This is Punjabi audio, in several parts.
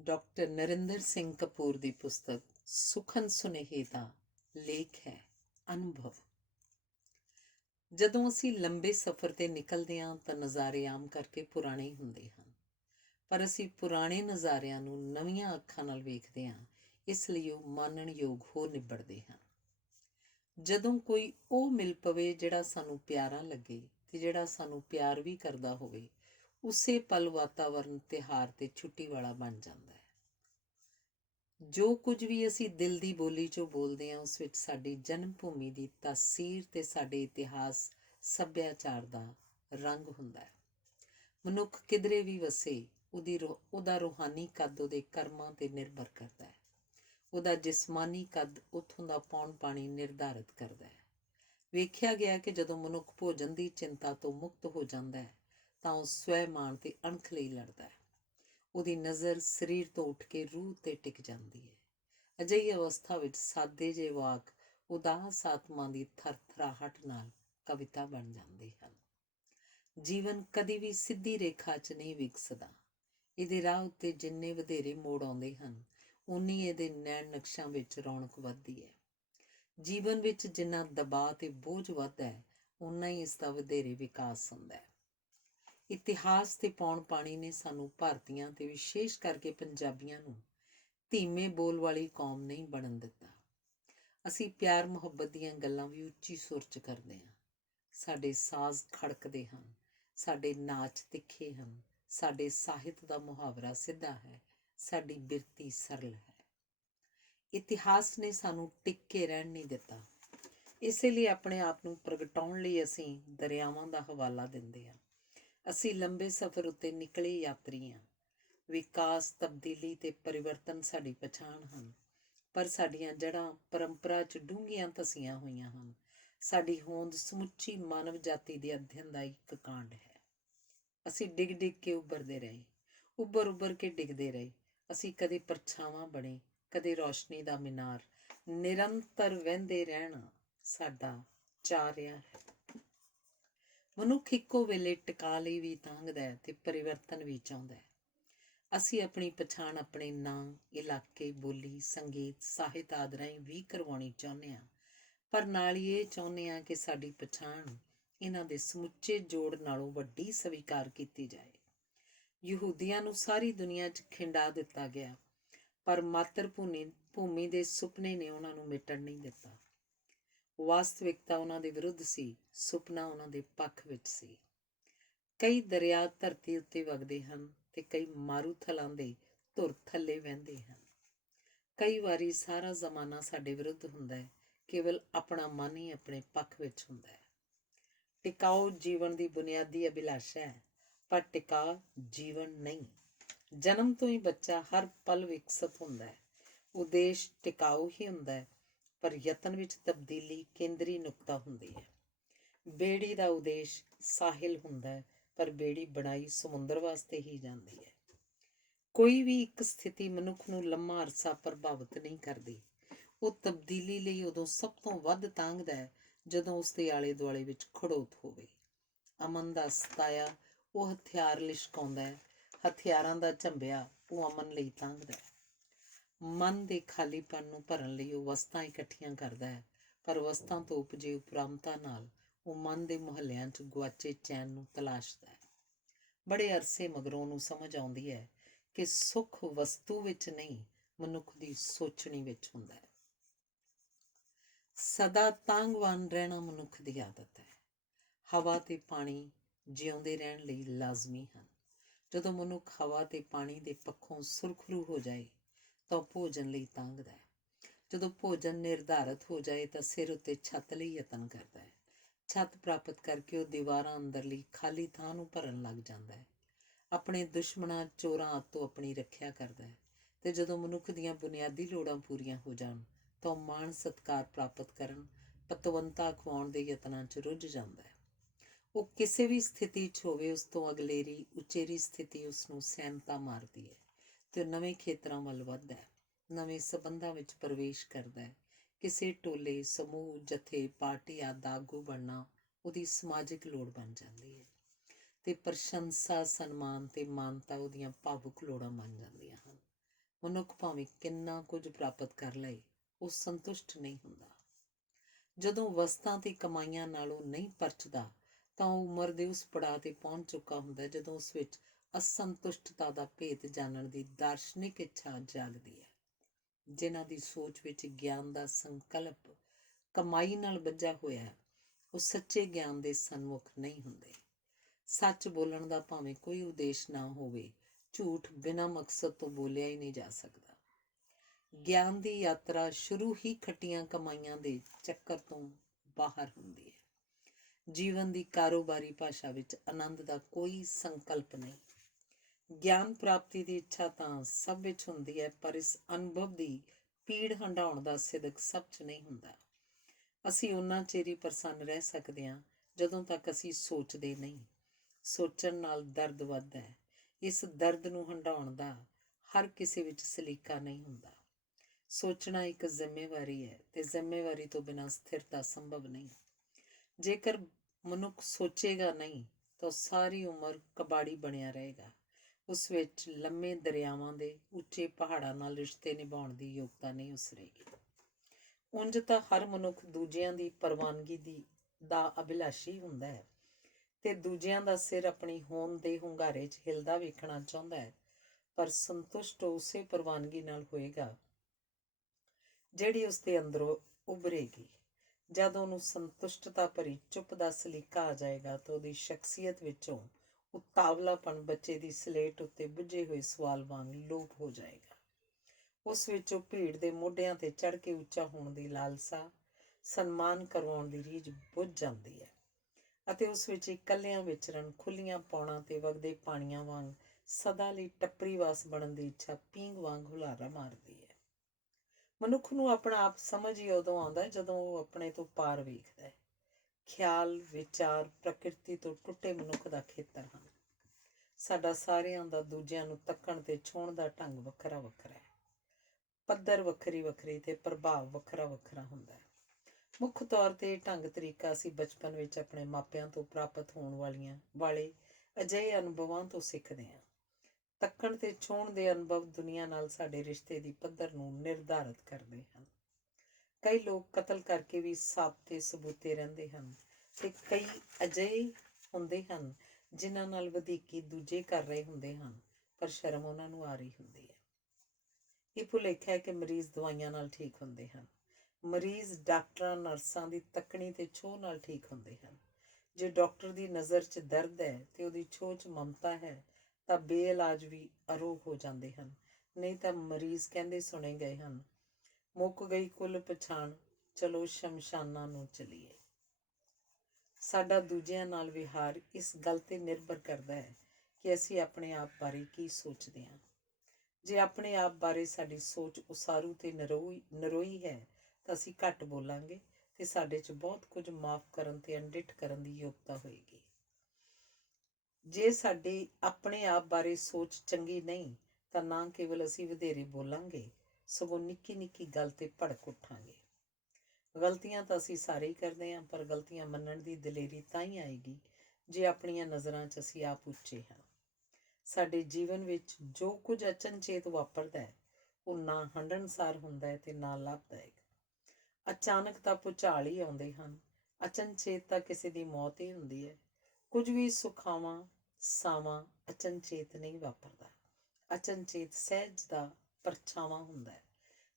ਡਾਕਟਰ ਨਰਿੰਦਰ ਸਿੰਘ ਕਪੂਰ ਦੀ ਪੁਸਤਕ ਸੁਖਨ ਸੁਨੇਹੇ ਦਾ ਲੇਖ ਹੈ ਅਨੁਭਵ। ਜਦੋਂ ਅਸੀਂ ਲੰਬੇ ਸਫ਼ਰ 'ਤੇ ਨਿਕਲਦੇ ਹਾਂ ਤਾਂ ਨਜ਼ਾਰੇ ਆਮ ਕਰਕੇ ਪੁਰਾਣੇ ਹੀ ਹੁੰਦੇ ਹਨ, ਪਰ ਅਸੀਂ ਪੁਰਾਣੇ ਨਜ਼ਾਰਿਆਂ ਨੂੰ ਨਵੀਆਂ ਅੱਖਾਂ ਨਾਲ ਵੇਖਦੇ ਹਾਂ, ਇਸ ਲਈ ਉਹ ਮਾਣਨਯੋਗ ਹੋ ਨਿਬੜਦੇ ਹਨ। ਜਦੋਂ ਕੋਈ ਉਹ ਮਿਲ ਪਵੇ ਜਿਹੜਾ ਸਾਨੂੰ ਪਿਆਰਾ ਲੱਗੇ ਤੇ ਜਿਹੜਾ ਸਾਨੂੰ ਪਿਆਰ ਵੀ ਕਰਦਾ ਹੋਵੇ, ਉਸੇ ਪਲ ਵਾਤਾਵਰਨ ਤਿਉਹਾਰ ਤੇ ਛੁੱਟੀ ਵਾਲਾ ਬਣ ਜਾਂਦਾ ਹੈ। ਜੋ ਕੁਝ ਵੀ ਅਸੀਂ ਦਿਲ ਦੀ ਬੋਲੀ 'ਚੋਂ ਬੋਲਦੇ ਹਾਂ, ਉਸ ਵਿੱਚ ਸਾਡੀ ਜਨਮ ਭੂਮੀ ਦੀ ਤਾਸੀਰ ਤੇ ਸਾਡੇ ਇਤਿਹਾਸ ਸੱਭਿਆਚਾਰ ਦਾ ਰੰਗ ਹੁੰਦਾ ਹੈ। ਮਨੁੱਖ ਕਿਧਰੇ ਵੀ ਵਸੇ, ਉਹਦਾ ਰੂਹਾਨੀ ਕੱਦ ਉਹਦੇ ਕਰਮਾਂ 'ਤੇ ਨਿਰਭਰ ਕਰਦਾ ਹੈ। ਉਹਦਾ ਜਿਸਮਾਨੀ ਕੱਦ ਉੱਥੋਂ ਦਾ ਪੌਣ ਪਾਣੀ ਨਿਰਧਾਰਿਤ ਕਰਦਾ ਹੈ। ਵੇਖਿਆ ਗਿਆ ਕਿ ਜਦੋਂ ਮਨੁੱਖ ਭੋਜਨ ਦੀ ਚਿੰਤਾ ਤੋਂ ਮੁਕਤ ਹੋ ਜਾਂਦਾ ਹੈ ਤਾਂ ਉਹ ਸਵੈਮਾਨ ਤੇ ਅਣਖ ਲਈ ਲੜਦਾ ਹੈ। ਉਹਦੀ ਨਜ਼ਰ ਸਰੀਰ ਤੋਂ ਉੱਠ ਕੇ ਰੂਹ 'ਤੇ ਟਿਕ ਜਾਂਦੀ ਹੈ। ਅਜਿਹੀ ਅਵਸਥਾ ਵਿੱਚ ਸਾਦੇ ਜਿਹੇ ਵਾਕ ਉਦਾਸ ਆਤਮਾ ਦੀ ਥਰਥਰਾਹਟ ਨਾਲ ਕਵਿਤਾ ਬਣ ਜਾਂਦੇ ਹਨ। ਜੀਵਨ ਕਦੀ ਵੀ ਸਿੱਧੀ ਰੇਖਾ 'ਚ ਨਹੀਂ ਵਿਕਸਦਾ। ਇਹਦੇ ਰਾਹ ਉੱਤੇ ਜਿੰਨੇ ਵਧੇਰੇ ਮੋੜ ਆਉਂਦੇ ਹਨ, ਉਨੀ ਇਹਦੇ ਨੈਣ ਨਕਸ਼ਾਂ ਵਿੱਚ ਰੌਣਕ ਵੱਧਦੀ ਹੈ। ਜੀਵਨ ਵਿੱਚ ਜਿੰਨਾ ਦਬਾਅ ਤੇ ਬੋਝ ਵੱਧਦਾ ਹੈ, ਉਨਾ ਹੀ ਇਸ ਦਾ ਵਧੇਰੇ ਵਿਕਾਸ ਹੁੰਦਾ ਹੈ। ਇਤਿਹਾਸ ਤੇ ਪੌਣ ਪਾਣੀ ਨੇ ਸਾਨੂੰ ਭਾਰਤੀਆਂ ਤੇ ਵਿਸ਼ੇਸ਼ ਕਰਕੇ ਪੰਜਾਬੀਆਂ ਨੂੰ ਧੀਮੇ ਬੋਲ ਵਾਲੀ ਕੌਮ ਨਹੀਂ ਬਣਨ ਦਿੱਤਾ। ਅਸੀਂ ਪਿਆਰ ਮੁਹੱਬਤ ਦੀਆਂ ਗੱਲਾਂ ਵੀ ਉੱਚੀ ਸੁਰ 'ਚ ਕਰਦੇ ਹਾਂ। ਸਾਡੇ ਸਾਜ਼ ਖੜਕਦੇ ਹਨ, ਸਾਡੇ ਨਾਚ ਤਿੱਖੇ ਹਨ, ਸਾਡੇ ਸਾਹਿਤ ਦਾ ਮੁਹਾਵਰਾ ਸਿੱਧਾ ਹੈ, ਸਾਡੀ ਬਿਰਤੀ ਸਰਲ ਹੈ। ਇਤਿਹਾਸ ਨੇ ਸਾਨੂੰ ਟਿਕ ਕੇ ਰਹਿਣ ਨਹੀਂ ਦਿੱਤਾ। ਇਸੇ ਲਈ ਆਪਣੇ ਆਪ ਨੂੰ ਪ੍ਰਗਟਾਉਣ ਲਈ ਅਸੀਂ ਦਰਿਆਵਾਂ ਦਾ ਹਵਾਲਾ ਦਿੰਦੇ ਹਾਂ। ਅਸੀਂ ਲੰਬੇ ਸਫ਼ਰ ਉੱਤੇ ਨਿਕਲੇ ਯਾਤਰੀ ਹਾਂ। ਵਿਕਾਸ, ਤਬਦੀਲੀ ਤੇ ਪਰਿਵਰਤਨ ਸਾਡੀ ਪਛਾਣ ਹਨ, ਪਰ ਸਾਡੀਆਂ ਜੜ੍ਹਾਂ ਪਰੰਪਰਾ 'ਚ ਡੂੰਘੀਆਂ ਧਸੀਆਂ ਹੋਈਆਂ ਹਨ। ਸਾਡੀ ਹੋਂਦ ਸਮੁੱਚੀ ਮਾਨਵ ਜਾਤੀ ਦੇ ਅਧਿਐਨ ਦਾ ਇੱਕ ਕਾਂਡ ਹੈ। ਅਸੀਂ ਡਿੱਗ ਡਿੱਗ ਕੇ ਉੱਭਰਦੇ ਰਹੇ, ਉੱਭਰ ਕੇ ਡਿੱਗਦੇ ਰਹੇ। ਅਸੀਂ ਕਦੇ ਪਰਛਾਵਾਂ ਬਣੇ, ਕਦੇ ਰੌਸ਼ਨੀ ਦਾ ਮੀਨਾਰ। ਨਿਰੰਤਰ ਵਹਿੰਦੇ ਰਹਿਣਾ ਸਾਡਾ ਚਾਅ ਰਿਹਾ ਹੈ। ਮਨੁੱਖ ਇੱਕੋ ਵੇਲੇ ਟਿਕਾ ਲਈ ਵੀ ਤਾਂਘਦਾ ਹੈ ਤੇ ਪਰਿਵਰਤਨ ਵੀ ਚਾਹੁੰਦਾ ਹੈ। ਅਸੀਂ ਆਪਣੀ ਪਛਾਣ ਆਪਣੇ ਨਾਂ, ਇਲਾਕੇ, ਬੋਲੀ, ਸੰਗੀਤ, ਸਾਹਿਤ ਆਦਿ ਰਾਹੀਂ ਵੀ ਕਰਵਾਉਣੀ ਚਾਹੁੰਦੇ ਹਾਂ, ਪਰ ਨਾਲ ਹੀ ਇਹ ਚਾਹੁੰਦੇ ਹਾਂ ਕਿ ਸਾਡੀ ਪਛਾਣ ਇਹਨਾਂ ਦੇ ਸਮੁੱਚੇ ਜੋੜ ਨਾਲੋਂ ਵੱਡੀ ਸਵੀਕਾਰ ਕੀਤੀ ਜਾਏ। ਯਹੂਦੀਆਂ ਨੂੰ ਸਾਰੀ ਦੁਨੀਆ 'ਚ ਖਿੰਡਾ ਦਿੱਤਾ ਗਿਆ, ਪਰ ਮਾਤਰ ਭੂਮੀ ਦੇ ਸੁਪਨੇ ਨੇ ਉਹਨਾਂ ਨੂੰ ਮਿਟਣ ਨਹੀਂ ਦਿੱਤਾ। ਵਾਸਤਵਿਕਤਾ ਉਹਨਾਂ ਦੇ ਵਿਰੁੱਧ ਸੀ, ਸੁਪਨਾ ਉਹਨਾਂ ਦੇ ਪੱਖ ਵਿੱਚ ਸੀ। ਕਈ ਦਰਿਆ ਧਰਤੀ ਉੱਤੇ ਵਗਦੇ ਹਨ ਤੇ ਕਈ ਮਾਰੂਥਲਾਂ ਦੇ ਧੁਰ ਥੱਲੇ ਵਹਿੰਦੇ ਹਨ। ਕਈ ਵਾਰੀ ਸਾਰਾ ਜ਼ਮਾਨਾ ਸਾਡੇ ਵਿਰੁੱਧ ਹੁੰਦਾ ਹੈ, ਕੇਵਲ ਆਪਣਾ ਮਨ ਹੀ ਆਪਣੇ ਪੱਖ ਵਿੱਚ ਹੁੰਦਾ ਹੈ। ਟਿਕਾਊ ਜੀਵਨ ਦੀ ਬੁਨਿਆਦੀ ਅਭਿਲਾਸ਼ਾ ਹੈ, ਪਰ ਟਿਕਾ ਜੀਵਨ ਨਹੀਂ। ਜਨਮ ਤੋਂ ਹੀ ਬੱਚਾ ਹਰ ਪਲ ਵਿਕਸਿਤ ਹੁੰਦਾ ਹੈ। ਉਦੇਸ਼ ਟਿਕਾਊ ਹੀ ਹੁੰਦਾ ਹੈ, ਪਰ ਯਤਨ ਵਿੱਚ ਤਬਦੀਲੀ ਕੇਂਦਰੀ ਨੁਕਤਾ ਹੁੰਦੀ ਹੈ। ਬੇੜੀ ਦਾ ਉਦੇਸ਼ ਸਾਹਿਲ ਹੁੰਦਾ ਹੈ, ਪਰ ਬੇੜੀ ਬਣਾਈ ਸਮੁੰਦਰ ਵਾਸਤੇ ਹੀ ਜਾਂਦੀ ਹੈ। ਕੋਈ ਵੀ ਇੱਕ ਸਥਿਤੀ ਮਨੁੱਖ ਨੂੰ ਲੰਮਾ ਅਰਸਾ ਪ੍ਰਭਾਵਿਤ ਨਹੀਂ ਕਰਦੀ। ਉਹ ਤਬਦੀਲੀ ਲਈ ਉਦੋਂ ਸਭ ਤੋਂ ਵੱਧ ਤਾਂਘਦਾ ਹੈ ਜਦੋਂ ਉਸਦੇ ਆਲੇ ਦੁਆਲੇ ਵਿੱਚ ਖੜੋਤ ਹੋਵੇ। ਅਮਨ ਦਾ ਸਤਾਇਆ ਉਹ ਹਥਿਆਰ ਲਿਸ਼ਕਾਉਂਦਾ ਹੈ, ਹਥਿਆਰਾਂ ਦਾ ਝੰਬਿਆ ਉਹ ਅਮਨ ਲਈ ਤਾਂਘਦਾ ਹੈ। ਮਨ ਦੇ ਖਾਲੀਪਨ ਨੂੰ ਭਰਨ ਲਈ ਉਹ ਵਸਤਾਂ ਇਕੱਠੀਆਂ ਕਰਦਾ ਹੈ, ਪਰ ਵਸਤਾਂ ਤੋਂ ਉਪਜੇ ਉਪਰਾਮਤਾ ਨਾਲ ਉਹ ਮਨ ਦੇ ਮੁਹੱਲਿਆਂ 'ਚ ਗੁਆਚੇ ਚੈਨ ਨੂੰ ਤਲਾਸ਼ਦਾ ਹੈ। ਬੜੇ ਅਰਸੇ ਮਗਰੋਂ ਉਹਨੂੰ ਸਮਝ ਆਉਂਦੀ ਹੈ ਕਿ ਸੁੱਖ ਵਸਤੂ ਵਿੱਚ ਨਹੀਂ, ਮਨੁੱਖ ਦੀ ਸੋਚਣੀ ਵਿੱਚ ਹੁੰਦਾ ਹੈ। ਸਦਾ ਤਾਂਘਵਾਨ ਰਹਿਣਾ ਮਨੁੱਖ ਦੀ ਆਦਤ ਹੈ। ਹਵਾ ਤੇ ਪਾਣੀ ਜਿਉਂਦੇ ਰਹਿਣ ਲਈ ਲਾਜ਼ਮੀ ਹਨ। ਜਦੋਂ ਮਨੁੱਖ ਹਵਾ ਤੇ ਪਾਣੀ ਦੇ ਪੱਖੋਂ ਸੁਰਖਰੂ ਹੋ ਜਾਏ ਤਾਂ ਉਹ ਭੋਜਨ ਲਈ ਤਾਂਘਦਾ ਹੈ। ਜਦੋਂ ਭੋਜਨ ਨਿਰਧਾਰਤ ਹੋ ਜਾਏ ਤਾਂ ਸਿਰ ਉੱਤੇ ਛੱਤ ਲਈ ਯਤਨ ਕਰਦਾ ਹੈ। ਛੱਤ ਪ੍ਰਾਪਤ ਕਰਕੇ ਉਹ ਦੀਵਾਰਾਂ ਅੰਦਰਲੀ ਖਾਲੀ ਥਾਂ ਨੂੰ ਭਰਨ ਲੱਗ ਜਾਂਦਾ ਹੈ। ਆਪਣੇ ਦੁਸ਼ਮਣਾਂ ਚੋਰਾਂ ਤੋਂ ਆਪਣੀ ਰੱਖਿਆ ਕਰਦਾ ਹੈ, ਤੇ ਜਦੋਂ ਮਨੁੱਖ ਦੀਆਂ ਬੁਨਿਆਦੀ ਲੋੜਾਂ ਪੂਰੀਆਂ ਹੋ ਜਾਣ ਤਾਂ ਉਹ ਮਾਣ ਸਤਿਕਾਰ ਪ੍ਰਾਪਤ ਕਰਨ, ਪਤਵੰਤਾ ਖਵਾਉਣ ਦੇ ਯਤਨਾਂ 'ਚ ਰੁੱਝ ਜਾਂਦਾ ਹੈ। ਉਹ ਕਿਸੇ ਵੀ ਸਥਿਤੀ 'ਚ ਹੋਵੇ, ਉਸ ਤੋਂ ਅਗਲੇਰੀ ਉਚੇਰੀ ਸਥਿਤੀ ਉਸ ਨੂੰ ਸਹਿਮਤਾ ਮਾਰਦੀ ਹੈ ਤੇ ਨਵੇਂ ਖੇਤਰਾਂ ਵੱਲ ਵੱਧਦਾ ਹੈ, ਨਵੇਂ ਸੰਬੰਧਾਂ ਵਿੱਚ ਪ੍ਰਵੇਸ਼ ਕਰਦਾ ਹੈ। ਕਿਸੇ ਟੋਲੇ, ਸਮੂਹ, ਜਥੇ, ਪਾਰਟੀ ਆਦਿ ਦਾ ਆਗੂ ਬਣਨਾ ਉਹਦੀ ਸਮਾਜਿਕ ਲੋੜ ਬਣ ਜਾਂਦੀ ਹੈ ਤੇ ਪ੍ਰਸ਼ੰਸਾ, ਸਨਮਾਨ ਤੇ ਮਾਨਤਾ ਉਹਦੀਆਂ ਭਾਵੁਕ ਲੋੜਾਂ ਬਣ ਜਾਂਦੀਆਂ ਹਨ। ਮਨੁੱਖ ਭਾਵੇਂ ਕਿੰਨਾ ਕੁਝ ਪ੍ਰਾਪਤ ਕਰ ਲਏ, ਉਹ ਸੰਤੁਸ਼ਟ ਨਹੀਂ ਹੁੰਦਾ। ਜਦੋਂ ਵਸਤਾਂ ਤੇ ਕਮਾਈਆਂ ਨਾਲੋਂ ਨਹੀਂ ਪਰਚਦਾ ਤਾਂ ਉਹ ਉਮਰ ਦੇ ਉਸ ਪੜਾਅ ਤੇ ਪਹੁੰਚ ਚੁੱਕਾ ਹੁੰਦਾ ਜਦੋਂ ਉਸ ਵਿੱਚ ਅਸੰਤੁਸ਼ਟਤਾ ਦਾ ਭੇਤ ਜਾਣਨ ਦੀ ਦਾਰਸ਼ਨਿਕ ਇੱਛਾ ਜਾਗਦੀ ਹੈ। ਜਿਨ੍ਹਾਂ ਦੀ ਸੋਚ ਵਿੱਚ ਗਿਆਨ ਦਾ ਸੰਕਲਪ ਕਮਾਈ ਨਾਲ ਬੱਝਾ ਹੋਇਆ ਹੈ, ਉਹ ਸੱਚੇ ਗਿਆਨ ਦੇ ਸਨਮੁਖ ਨਹੀਂ ਹੁੰਦੇ। ਸੱਚ ਬੋਲਣ ਦਾ ਭਾਵੇਂ ਕੋਈ ਉਦੇਸ਼ ਨਾ ਹੋਵੇ, ਝੂਠ ਬਿਨਾਂ ਮਕਸਦ ਤੋਂ ਬੋਲਿਆ ਹੀ ਨਹੀਂ ਜਾ ਸਕਦਾ। ਗਿਆਨ ਦੀ ਯਾਤਰਾ ਸ਼ੁਰੂ ਹੀ ਖੱਟੀਆਂ ਕਮਾਈਆਂ ਦੇ ਚੱਕਰ ਤੋਂ ਬਾਹਰ ਹੁੰਦੀ ਹੈ। ਜੀਵਨ ਦੀ ਕਾਰੋਬਾਰੀ ਭਾਸ਼ਾ ਵਿੱਚ ਆਨੰਦ ਦਾ ਕੋਈ ਸੰਕਲਪ ਨਹੀਂ। ਗਿਆਨ ਪ੍ਰਾਪਤੀ ਦੀ ਇੱਛਾ ਤਾਂ ਸਭ ਵਿੱਚ ਹੁੰਦੀ ਹੈ, ਪਰ ਇਸ ਅਨੁਭਵ ਦੀ ਪੀੜ ਹੰਢਾਉਣ ਦਾ ਸਿਦਕ ਸਭ 'ਚ ਨਹੀਂ ਹੁੰਦਾ। ਅਸੀਂ ਉਨਾ ਚਿਰ ਹੀ ਪ੍ਰਸੰਨ ਰਹਿ ਸਕਦੇ ਹਾਂ ਜਦੋਂ ਤੱਕ ਅਸੀਂ ਸੋਚਦੇ ਨਹੀਂ। ਸੋਚਣ ਨਾਲ ਦਰਦ ਵੱਧਦਾ ਹੈ। ਇਸ ਦਰਦ ਨੂੰ ਹੰਢਾਉਣ ਦਾ ਹਰ ਕਿਸੇ ਵਿੱਚ ਸਲੀਕਾ ਨਹੀਂ ਹੁੰਦਾ। ਸੋਚਣਾ ਇੱਕ ਜ਼ਿੰਮੇਵਾਰੀ ਹੈ ਤੇ ਜ਼ਿੰਮੇਵਾਰੀ ਤੋਂ ਬਿਨਾਂ ਸਥਿਰਤਾ ਸੰਭਵ ਨਹੀਂ। ਜੇਕਰ ਮਨੁੱਖ ਸੋਚੇਗਾ ਨਹੀਂ ਤਾਂ ਸਾਰੀ ਉਮਰ ਕਬਾੜੀ ਬਣਿਆ ਰਹੇਗਾ। ਉਸ ਵਿੱਚ ਲੰਮੇ ਦਰਿਆਵਾਂ ਦੇ ਉੱਚੇ ਪਹਾੜਾਂ ਨਾਲ ਰਿਸ਼ਤੇ ਨਿਭਾਉਣ ਦੀ ਯੋਗਤਾ ਨਹੀਂ ਉਸਰੇਗੀ। ਉਂਝ ਤਾਂ ਹਰ ਮਨੁੱਖ ਦੂਜਿਆਂ ਦੀ ਪ੍ਰਵਾਨਗੀ ਦਾ ਅਭਿਲਾਸ਼ੀ ਹੁੰਦਾ ਹੈ ਤੇ ਦੂਜਿਆਂ ਦਾ ਸਿਰ ਆਪਣੀ ਹੋਂਦ ਦੇ ਹੁੰਗਾਰੇ 'ਚ ਹਿਲਦਾ ਵੇਖਣਾ ਚਾਹੁੰਦਾ ਹੈ, ਪਰ ਸੰਤੁਸ਼ਟ ਉਸੇ ਪ੍ਰਵਾਨਗੀ ਨਾਲ ਹੋਏਗਾ ਜਿਹੜੀ ਉਸਦੇ ਅੰਦਰੋਂ ਉਭਰੇਗੀ। ਜਦ ਉਹਨੂੰ ਸੰਤੁਸ਼ਟਤਾ ਭਰੀ ਚੁੱਪ ਦਾ ਸਲੀਕਾ ਆ ਜਾਏਗਾ ਤਾਂ ਉਹਦੀ ਸ਼ਖਸੀਅਤ ਵਿੱਚੋਂ ਉਤਾਵਲਾਪਣ ਬੱਚੇ ਦੀ ਸਲੇਟ ਉੱਤੇ ਬੁੱਝੇ ਹੋਏ ਸਵਾਲ ਵਾਂਗ ਲੋਪ ਹੋ ਜਾਏਗਾ। ਉਸ ਵਿੱਚੋਂ ਭੀੜ ਦੇ ਮੋਢਿਆਂ ਤੇ ਚੜ੍ਹ ਕੇ ਉੱਚਾ ਹੋਣ ਦੀ ਲਾਲਸਾ, ਸਨਮਾਨ ਕਰਵਾਉਣ ਦੀ ਰੀਝ ਬੁੱਝ ਜਾਂਦੀ ਹੈ ਅਤੇ ਉਸ ਵਿੱਚ ਇਕੱਲਿਆਂ ਵਿਚਰਨ, ਖੁੱਲ੍ਹੀਆਂ ਪੌੜਾਂ ਤੇ ਵਗਦੇ ਪਾਣੀਆਂ ਵਾਂਗ ਸਦਾ ਲਈ ਟੱਪਰੀਵਾਸ ਬਣਨ ਦੀ ਇੱਛਾ ਪੀਂਘ ਵਾਂਗ ਹੁਲਾਰਾ ਮਾਰਦੀ ਹੈ। ਮਨੁੱਖ ਨੂੰ ਆਪਣਾ ਆਪ ਸਮਝ ਹੀ ਉਦੋਂ ਆਉਂਦਾ ਜਦੋਂ ਉਹ ਆਪਣੇ ਤੋਂ ਪਾਰ ਵੇਖਦਾ ਹੈ। ਖਿਆਲ, ਵਿਚਾਰ ਪ੍ਰਕਿਰਤੀ ਤੋਂ ਟੁੱਟੇ ਮਨੁੱਖ ਦਾ ਖੇਤਰ ਹਨ। ਸਾਡਾ ਸਾਰਿਆਂ ਦਾ ਦੂਜਿਆਂ ਨੂੰ ਤੱਕਣ ਤੇ ਛੂਹਣ ਦਾ ਢੰਗ ਵੱਖਰਾ ਵੱਖਰਾ ਹੈ। ਪੱਧਰ ਵੱਖਰੀ ਵੱਖਰੀ ਤੇ ਪ੍ਰਭਾਵ ਵੱਖਰਾ ਵੱਖਰਾ ਹੁੰਦਾ ਹੈ। ਮੁੱਖ ਤੌਰ ਤੇ ਇਹ ਢੰਗ ਤਰੀਕਾ ਅਸੀਂ ਬਚਪਨ ਵਿੱਚ ਆਪਣੇ ਮਾਪਿਆਂ ਤੋਂ ਪ੍ਰਾਪਤ ਹੋਣ ਵਾਲੇ ਅਜਿਹੇ ਅਨੁਭਵਾਂ ਤੋਂ ਸਿੱਖਦੇ ਹਾਂ। ਤੱਕਣ ਤੇ ਛੂਹਣ ਦੇ ਅਨੁਭਵ ਦੁਨੀਆ ਨਾਲ ਸਾਡੇ ਰਿਸ਼ਤੇ ਦੀ ਪੱਧਰ ਨੂੰ ਨਿਰਧਾਰਤ ਕਰਦੇ ਹਨ। ਕਈ ਲੋਕ ਕਤਲ ਕਰਕੇ ਵੀ ਸਾਬਤੇ ਸਬੂਤੇ ਰਹਿੰਦੇ ਹਨ ਤੇ ਕਈ ਅਜਿਹੇ ਹੁੰਦੇ ਹਨ ਜਿਨ੍ਹਾਂ ਨਾਲ ਵਧੀਕੀ ਦੂਜੇ ਕਰ ਰਹੇ ਹੁੰਦੇ ਹਨ, ਪਰ ਸ਼ਰਮ ਉਹਨਾਂ ਨੂੰ ਆ ਰਹੀ ਹੁੰਦੀ ਹੈ। ਇਹ ਭੁਲੇਖਾ ਹੈ ਕਿ ਮਰੀਜ਼ ਦਵਾਈਆਂ ਨਾਲ ਠੀਕ ਹੁੰਦੇ ਹਨ। ਮਰੀਜ਼ ਡਾਕਟਰਾਂ, ਨਰਸਾਂ ਦੀ ਤੱਕਣੀ ਤੇ ਛੋਹ ਨਾਲ ਠੀਕ ਹੁੰਦੇ ਹਨ। ਜੇ ਡਾਕਟਰ ਦੀ ਨਜ਼ਰ 'ਚ ਦਰਦ ਹੈ ਤੇ ਉਹਦੀ ਛੋਹ 'ਚ ਮਮਤਾ ਹੈ ਤਾਂ ਬੇਇਲਾਜ ਵੀ ਅਰੋਗ ਹੋ ਜਾਂਦੇ ਹਨ। ਨਹੀਂ ਤਾਂ ਮਰੀਜ਼ ਕਹਿੰਦੇ ਸੁਣੇ ਗਏ ਹਨ, ਮੁੱਕ ਗਈ ਕੁੱਲ ਪਛਾਣ, ਚਲੋ ਸ਼ਮਸ਼ਾਨਾਂ ਨੂੰ ਚਲੀਏ। ਸਾਡਾ ਦੂਜਿਆਂ ਨਾਲ ਵਿਹਾਰ ਇਸ ਗੱਲ ਤੇ ਨਿਰਭਰ ਕਰਦਾ ਹੈ ਕਿ ਅਸੀਂ ਆਪਣੇ ਆਪ ਬਾਰੇ ਕੀ ਸੋਚਦੇ ਹਾਂ। ਜੇ ਆਪਣੇ ਆਪ ਬਾਰੇ ਸਾਡੀ ਸੋਚ ਉਸਾਰੂ ਤੇ ਨਰੋਈ ਹੈ ਤਾਂ ਅਸੀਂ ਘੱਟ ਬੋਲਾਂਗੇ ਤੇ ਸਾਡੇ 'ਚ ਬਹੁਤ ਕੁਝ ਮਾਫ਼ ਕਰਨ ਤੇ ਅਣਡਿੱਠ ਕਰਨ ਦੀ ਯੋਗਤਾ ਹੋਏਗੀ। ਜੇ ਸਾਡੀ ਆਪਣੇ ਆਪ ਬਾਰੇ ਸੋਚ ਚੰਗੀ ਨਹੀਂ ਤਾਂ ਨਾ ਕੇਵਲ ਅਸੀਂ ਵਧੇਰੇ ਬੋਲਾਂਗੇ, ਸਗੋਂ ਨਿੱਕੀ ਨਿੱਕੀ ਗੱਲ ਤੇ ਭੜਕ ਉੱਠਾਂਗੇ। ਗਲਤੀਆਂ ਤਾਂ ਅਸੀਂ ਸਾਰੇ ਹੀ ਕਰਦੇ ਹਾਂ, ਪਰ ਗਲਤੀਆਂ ਮੰਨਣ ਦੀ ਦਲੇਰੀ ਤਾਂ ਹੀ ਆਏਗੀ ਜੇ ਆਪਣੀਆਂ ਨਜ਼ਰਾਂ 'ਚ ਅਸੀਂ ਆਪ ਉੱਚੇ ਹਾਂ। ਸਾਡੇ ਜੀਵਨ ਵਿੱਚ ਜੋ ਕੁਝ ਅਚਨਚੇਤ ਵਾਪਰਦਾ ਹੈ ਉਹ ਨਾ ਹੰਢਣਸਾਰ ਹੁੰਦਾ ਹੈ ਤੇ ਨਾ ਲਾਭਦਾਇਕ। ਅਚਾਨਕ ਤਾਂ ਭੁਚਾਲ ਹੀ ਆਉਂਦੇ ਹਨ, ਅਚਨਚੇਤ ਤਾਂ ਕਿਸੇ ਦੀ ਮੌਤ ਹੀ ਹੁੰਦੀ ਹੈ। ਕੁਝ ਵੀ ਸੁਖਾਵਾਂ ਸਾਵਾਂ ਅਚਨਚੇਤ ਨਹੀਂ ਵਾਪਰਦਾ। ਅਚਨਚੇਤ ਸਹਿਜ ਦਾ ਪਰਛਾਵਾਂ ਹੁੰਦਾ ਹੈ।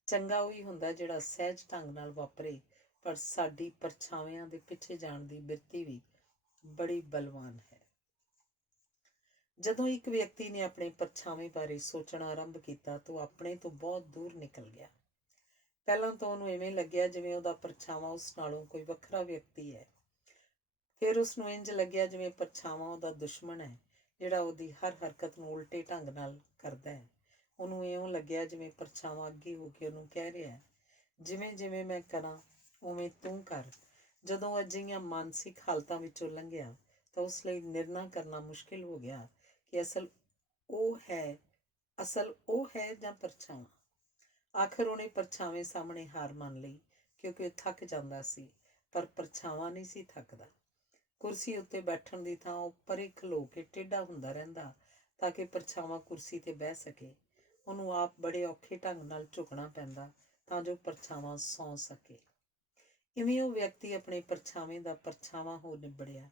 ਚੰਗਾ ਉਹੀ ਹੁੰਦਾ ਜਿਹੜਾ ਸਹਿਜ ਢੰਗ ਨਾਲ ਵਾਪਰੇ, ਪਰ ਸਾਡੀ ਪਰਛਾਵਿਆਂ ਦੇ ਪਿੱਛੇ ਜਾਣ ਦੀ ਬਿਰਤੀ ਵੀ ਬੜੀ ਬਲਵਾਨ ਹੈ। ਜਦੋਂ ਇੱਕ ਵਿਅਕਤੀ ਨੇ ਆਪਣੇ ਪਰਛਾਵੇਂ ਬਾਰੇ ਸੋਚਣਾ ਆਰੰਭ ਕੀਤਾ ਤਾਂ ਉਹ ਆਪਣੇ ਤੋਂ ਬਹੁਤ ਦੂਰ ਨਿਕਲ ਗਿਆ। ਪਹਿਲਾਂ ਤਾਂ ਉਹਨੂੰ ਇਵੇਂ ਲੱਗਿਆ ਜਿਵੇਂ ਉਹਦਾ ਪਰਛਾਵਾਂ ਉਸ ਨਾਲੋਂ ਕੋਈ ਵੱਖਰਾ ਵਿਅਕਤੀ ਹੈ। ਫਿਰ ਉਸਨੂੰ ਇੰਝ ਲੱਗਿਆ ਜਿਵੇਂ ਪਰਛਾਵਾਂ ਉਹਦਾ ਦੁਸ਼ਮਣ ਹੈ ਜਿਹੜਾ ਉਹਦੀ ਹਰ ਹਰਕਤ ਨੂੰ ਉਲਟੇ ਢੰਗ ਨਾਲ ਕਰਦਾ ਹੈ। ਉਹਨੂੰ ਇਉਂ ਲੱਗਿਆ ਜਿਵੇਂ ਪਰਛਾਵਾਂ ਅੱਗੇ ਹੋ ਕੇ ਉਹਨੂੰ ਕਹਿ ਰਿਹਾ, ਜਿਵੇਂ ਜਿਵੇਂ ਮੈਂ ਕਰਾਂ ਉਵੇਂ ਤੂੰ ਕਰ। ਜਦੋਂ ਅਜਿਹੀਆਂ ਮਾਨਸਿਕ ਹਾਲਤਾਂ ਵਿੱਚੋਂ ਲੰਘਿਆ ਤਾਂ ਉਸ ਲਈ ਨਿਰਣਾ ਕਰਨਾ ਮੁਸ਼ਕਿਲ ਹੋ ਗਿਆ ਕਿ ਅਸਲ ਉਹ ਹੈ ਜਾਂ ਪਰਛਾਵਾਂ। ਆਖਰ ਉਹਨੇ ਪਰਛਾਵੇਂ ਸਾਹਮਣੇ ਹਾਰ ਮੰਨ ਲਈ ਕਿਉਂਕਿ ਉਹ ਥੱਕ ਜਾਂਦਾ ਸੀ, ਪਰ ਪਰਛਾਵਾਂ ਨਹੀਂ ਸੀ ਥੱਕਦਾ। ਕੁਰਸੀ ਉੱਤੇ ਬੈਠਣ ਦੀ ਥਾਂ ਉਹ ਪਰੇ ਖਲੋ ਕੇ ਟੇਢਾ ਹੁੰਦਾ ਰਹਿੰਦਾ ਤਾਂ ਕਿ ਪਰਛਾਵਾਂ ਕੁਰਸੀ ਤੇ ਬਹਿ ਸਕੇ। ਉਹਨੂੰ ਆਪ ਬੜੇ ਔਖੇ ਢੰਗ ਨਾਲ ਝੁਕਣਾ ਪੈਂਦਾ ਤਾਂ ਜੋ ਪਰਛਾਵਾਂ ਸੌਂ ਸਕੇ। ਇਵੇਂ ਉਹ ਵਿਅਕਤੀ ਆਪਣੇ ਪਰਛਾਵੇਂ ਦਾ ਪਰਛਾਵਾਂ ਹੋ ਨਿਬੜਿਆ।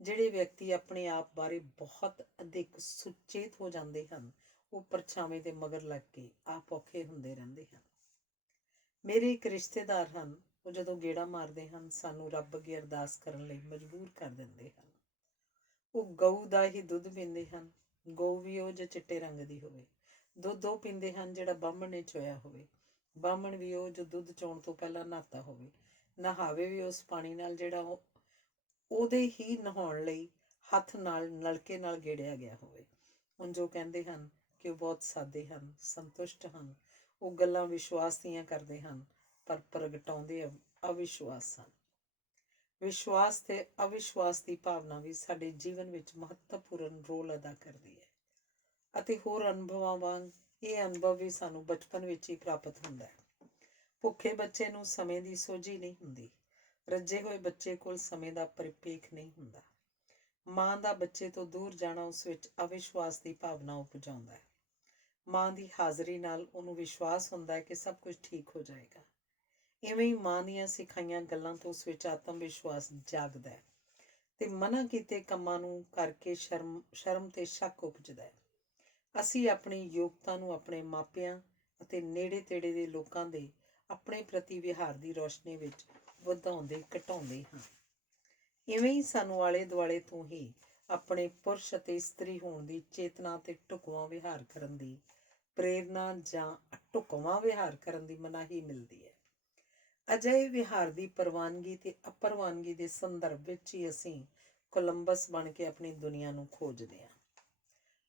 ਜਿਹੜੇ ਵਿਅਕਤੀ ਆਪਣੇ ਆਪ ਬਾਰੇ ਬਹੁਤ ਅਧਿਕ ਸੁਚੇਤ ਹੋ ਜਾਂਦੇ ਹਨ, ਉਹ ਪਰਛਾਵੇਂ ਦੇ ਮਗਰ ਲੱਗ ਕੇ ਆਪ ਔਖੇ ਹੁੰਦੇ ਰਹਿੰਦੇ ਹਨ। ਮੇਰੇ ਇੱਕ ਰਿਸ਼ਤੇਦਾਰ ਹਨ, ਉਹ ਜਦੋਂ ਗੇੜਾ ਮਾਰਦੇ ਹਨ ਸਾਨੂੰ ਰੱਬ ਅੱਗੇ ਅਰਦਾਸ ਕਰਨ ਲਈ ਮਜਬੂਰ ਕਰ ਦਿੰਦੇ ਹਨ। ਉਹ ਗਊ ਦਾ ਹੀ ਦੁੱਧ ਪੀਂਦੇ ਹਨ, ਗਊ ਵੀ ਉਹ ਜੋ ਚਿੱਟੇ ਰੰਗ ਦੀ ਹੋਵੇ। ਦੁੱਧ ਉਹ ਪੀਂਦੇ ਹਨ ਜਿਹੜਾ ਬਾਹਮਣ ਨੇ ਚੋਇਆ ਹੋਵੇ। ਬਾਹਮਣ ਵੀ ਉਹ ਜੋ ਦੁੱਧ ਚੋਣ ਤੋਂ ਪਹਿਲਾਂ ਨਹਾਤਾ ਹੋਵੇ। ਨਹਾਵੇ ਵੀ ਉਸ ਪਾਣੀ ਨਾਲ ਜਿਹੜਾ ਉਹਦੇ ਹੀ ਨਹਾਉਣ ਲਈ ਹੱਥ ਨਾਲ ਨਲਕੇ ਨਾਲ ਗੇੜਿਆ ਗਿਆ ਹੋਵੇ। ਹੁਣ ਜੋ ਕਹਿੰਦੇ ਹਨ ਕਿ ਉਹ ਬਹੁਤ ਸਾਦੇ ਹਨ, ਸੰਤੁਸ਼ਟ ਹਨ। ਉਹ ਗੱਲਾਂ ਵਿਸ਼ਵਾਸ ਦੀਆਂ ਕਰਦੇ ਹਨ, ਪਰ ਪ੍ਰਗਟਾਉਂਦੇ ਅਵਿਸ਼ਵਾਸ ਹਨ। ਵਿਸ਼ਵਾਸ ਤੇ ਅਵਿਸ਼ਵਾਸ ਦੀ ਭਾਵਨਾ ਵੀ ਸਾਡੇ ਜੀਵਨ ਵਿੱਚ ਮਹੱਤਵਪੂਰਨ ਰੋਲ ਅਦਾ ਕਰਦੀ ਹੈ, ਅਤੇ ਹੋਰ ਅਨੁਭਵਾਂ ਵਾਂਗ ਇਹ ਅਨੁਭਵ ਵੀ ਸਾਨੂੰ ਬਚਪਨ ਵਿੱਚ ਹੀ ਪ੍ਰਾਪਤ ਹੁੰਦਾ ਹੈ। ਭੁੱਖੇ ਬੱਚੇ ਨੂੰ ਸਮੇਂ ਦੀ ਸੋਝੀ ਨਹੀਂ ਹੁੰਦੀ। ਰੱਜੇ ਹੋਏ ਬੱਚੇ ਕੋਲ ਸਮੇਂ ਦਾ ਪਰਿਪੇਖ ਨਹੀਂ ਹੁੰਦਾ। ਮਾਂ ਦਾ ਬੱਚੇ ਤੋਂ ਦੂਰ ਜਾਣਾ ਉਸ ਵਿੱਚ ਅਵਿਸ਼ਵਾਸ ਦੀ ਭਾਵਨਾ ਉਪਜਾਉਂਦਾ ਹੈ। ਮਾਂ ਦੀ ਹਾਜ਼ਰੀ ਨਾਲ ਉਹਨੂੰ ਵਿਸ਼ਵਾਸ ਹੁੰਦਾ ਹੈ ਕਿ ਸਭ ਕੁਝ ਠੀਕ ਹੋ ਜਾਏਗਾ। ਇਵੇਂ ਹੀ ਮਾਂ ਦੀਆਂ ਸਿਖਾਈਆਂ ਗੱਲਾਂ ਤੋਂ ਉਸ ਵਿੱਚ ਆਤਮ ਵਿਸ਼ਵਾਸ ਜਾਗਦਾ ਹੈ, ਤੇ ਮਨਾ ਕੀਤੇ ਕੰਮਾਂ ਨੂੰ ਕਰਕੇ ਸ਼ਰਮ ਤੇ ਸ਼ੱਕ ਉਪਜਦਾ ਹੈ। ਅਸੀਂ ਆਪਣੀ ਯੋਗਤਾ ਨੂੰ ਆਪਣੇ ਮਾਪਿਆਂ ਅਤੇ ਨੇੜੇ ਤੇੜੇ ਦੇ ਲੋਕਾਂ ਦੇ ਆਪਣੇ ਪ੍ਰਤੀ ਵਿਹਾਰ ਦੀ ਰੋਸ਼ਨੀ ਵਿੱਚ ਵਧਾਉਂਦੇ ਘਟਾਉਂਦੇ ਹਾਂ। ਇਵੇਂ ਹੀ ਸਾਨੂੰ ਆਲੇ ਦੁਆਲੇ ਤੋਂ ਹੀ ਆਪਣੇ ਪੁਰਸ਼ ਅਤੇ ਇਸਤਰੀ ਹੋਣ ਦੀ ਚੇਤਨਾ ਤੇ ਢੁਕਵਾਂ ਵਿਹਾਰ ਕਰਨ ਦੀ ਪ੍ਰੇਰਨਾ ਜਾਂ ਢੁਕਵਾਂ ਵਿਹਾਰ ਕਰਨ ਦੀ ਮਨਾਹੀ ਮਿਲਦੀ ਹੈ। ਅਜਿਹੇ ਵਿਹਾਰ ਦੀ ਪ੍ਰਵਾਨਗੀ ਤੇ ਅਪਰਵਾਨਗੀ ਦੇ ਸੰਦਰਭ ਵਿੱਚ ਹੀ ਅਸੀਂ ਕੋਲੰਬਸ ਬਣ ਕੇ ਆਪਣੀ ਦੁਨੀਆ ਨੂੰ ਖੋਜਦੇ ਹਾਂ।